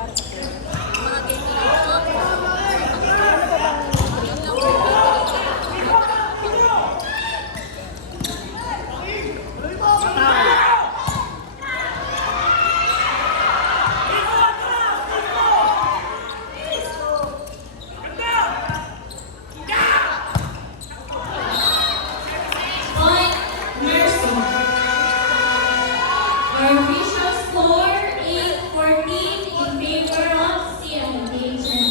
para sa player. Mga gatorade. Ano ba bang Point, Mercy. Our official score 8-14 in favor of CMDation.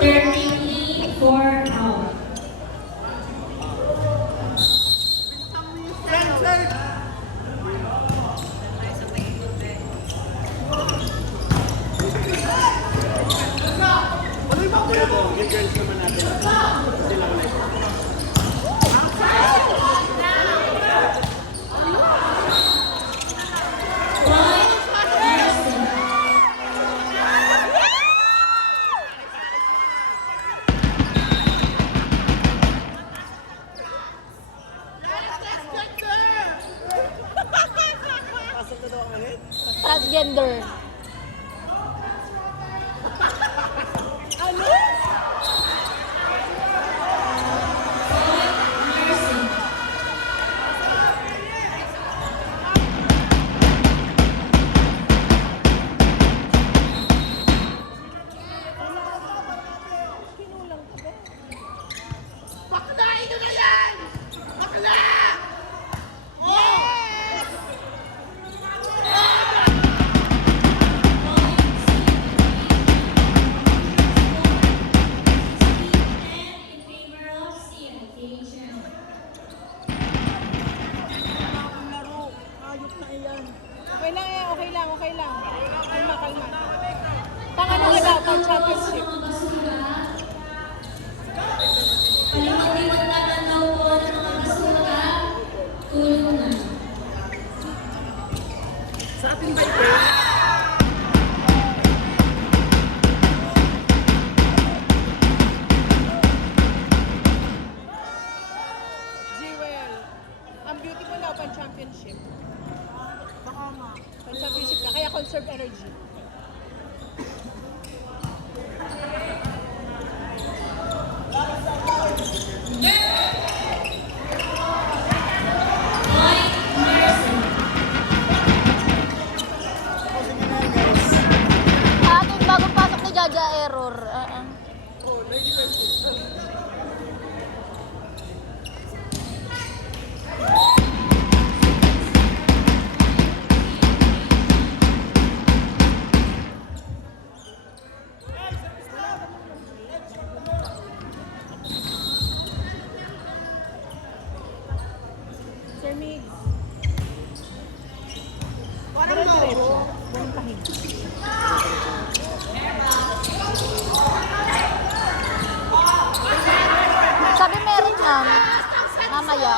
Thirteen for out. Point, Mercy. Transgender. ano? Mercy. Kinulang ka ba? In favor of CMDation. Laro. Ayok na iyan. Okay lang eh, okay lang, okay lang. Kalma, kalma. Pang ano ka daw, pang championship. Mga basura. Palimang-limang tatanaw po ng mga basura. Tulong na. Sa atin ba ito? Jewel, ang beautiful daw pang championship. Baka nga. Pang championship ka, kaya conserve energy. Point, Mercy. Ating bagong pasok ni Jaja error. Sir Migs. Diretso. Walang pahinga. Sabi meron ma'am. Mamaya.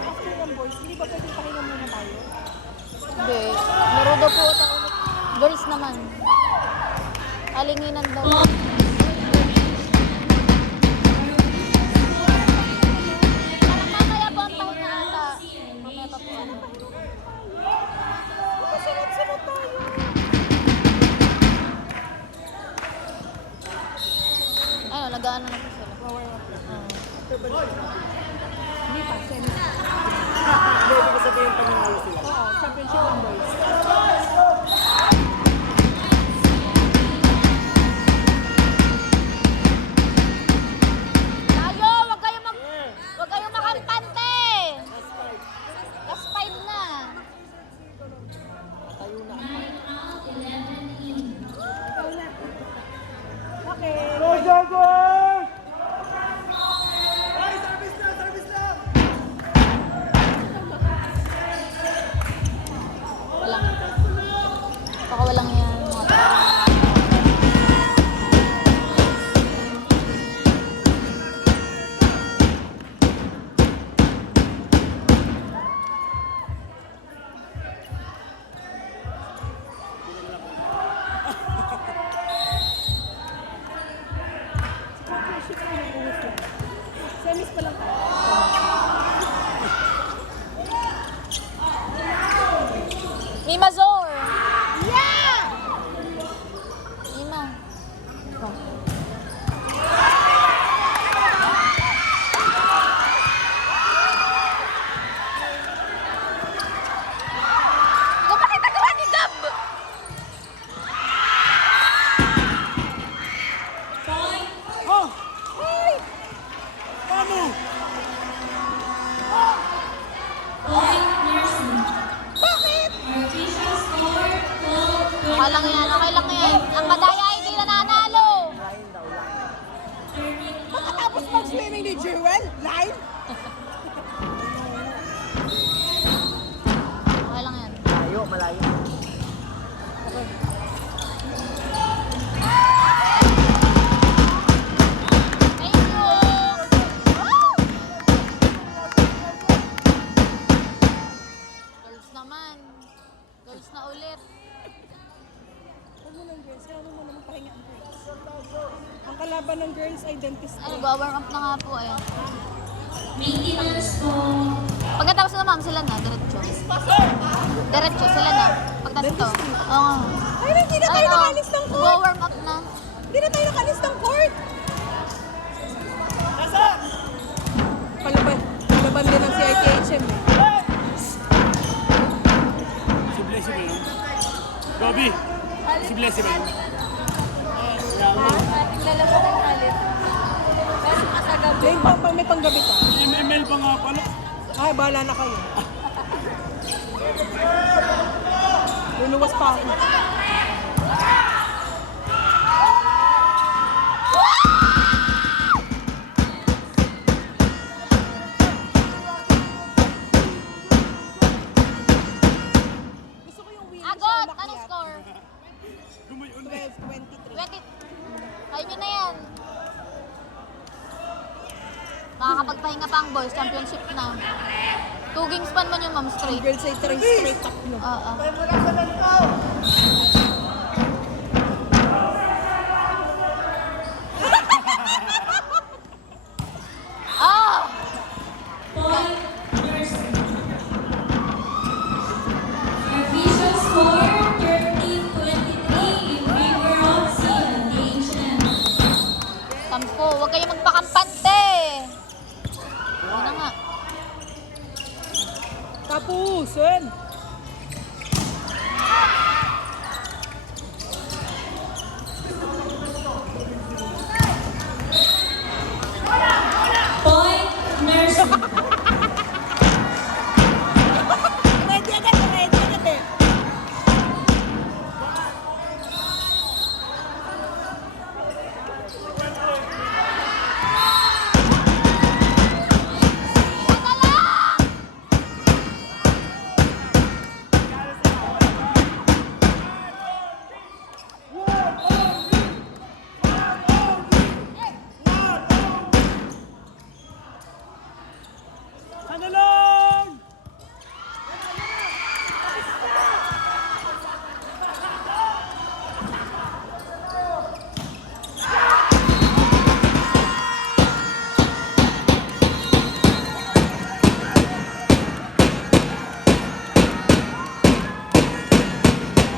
After ng boys, hindi ba pwedeng pahinga muna tayo? Hindi. Laro daw po ito ulit. Girls naman. Alinginan daw. Parang mamaya po ang pahinga ata. Mamaya pa po. Sunod-sunod tayo. Ayun, nag-ano na po sila. Hindi pa, semi. Hindi, ibig ko sabihin pag nanalo sila. Oo, championship ang boys. Tayo! Wag kayong makampante! Last five na. Tayo na. Out, 11 in. Okay. Go, Jaguars! Walang walang yan. Semis pa lang tayo. Mimazor! Yeah! Mima. Oh. Kapatid nagawa ni Gab! Oh! Paano? Point nursing. Artificial score 12. Okay lang yan, okay lang yan. Ang madaya ay hindi nananalo. Pagkatapos mag-swimming ni Jewel, live? Okay lang yan. Malayo, malayo. Thank you! Girls naman. Girls na ulit. Huwag mo ng girls, kailangan mo naman pahinga ang girls. Ang kalaban ng girls ay dentist. Ay, nagwa-warm up na nga po. Ayan. Maintenance po. Pagkatapos na ma'am, sila na. Diretso. Diretso, sila na. Pagkatapos ito. Oo. Ay, hindi na tayo nakalis ng court! Nagwa-warm up na. Hindi na tayo nakalis ng court! Palaban din ng CITHM eh. Si Blessy ba yun? Gabi! Si Blessy ba yun? Lalabas ng halit. Pero kasagab. Jane, may panggabi ka. MML pa nga pala. Ay, bahala na kayo. Luluwas pa ako. Gusto ko yung winning Agot! siya Anong score? Gumayon. 12-23. 20. Kayo nyo na yan. Makakapagpahinga pa ang boys. Championship na. 2 games pa naman yung ma'am straight. Girls ay straight tatlo. Oo.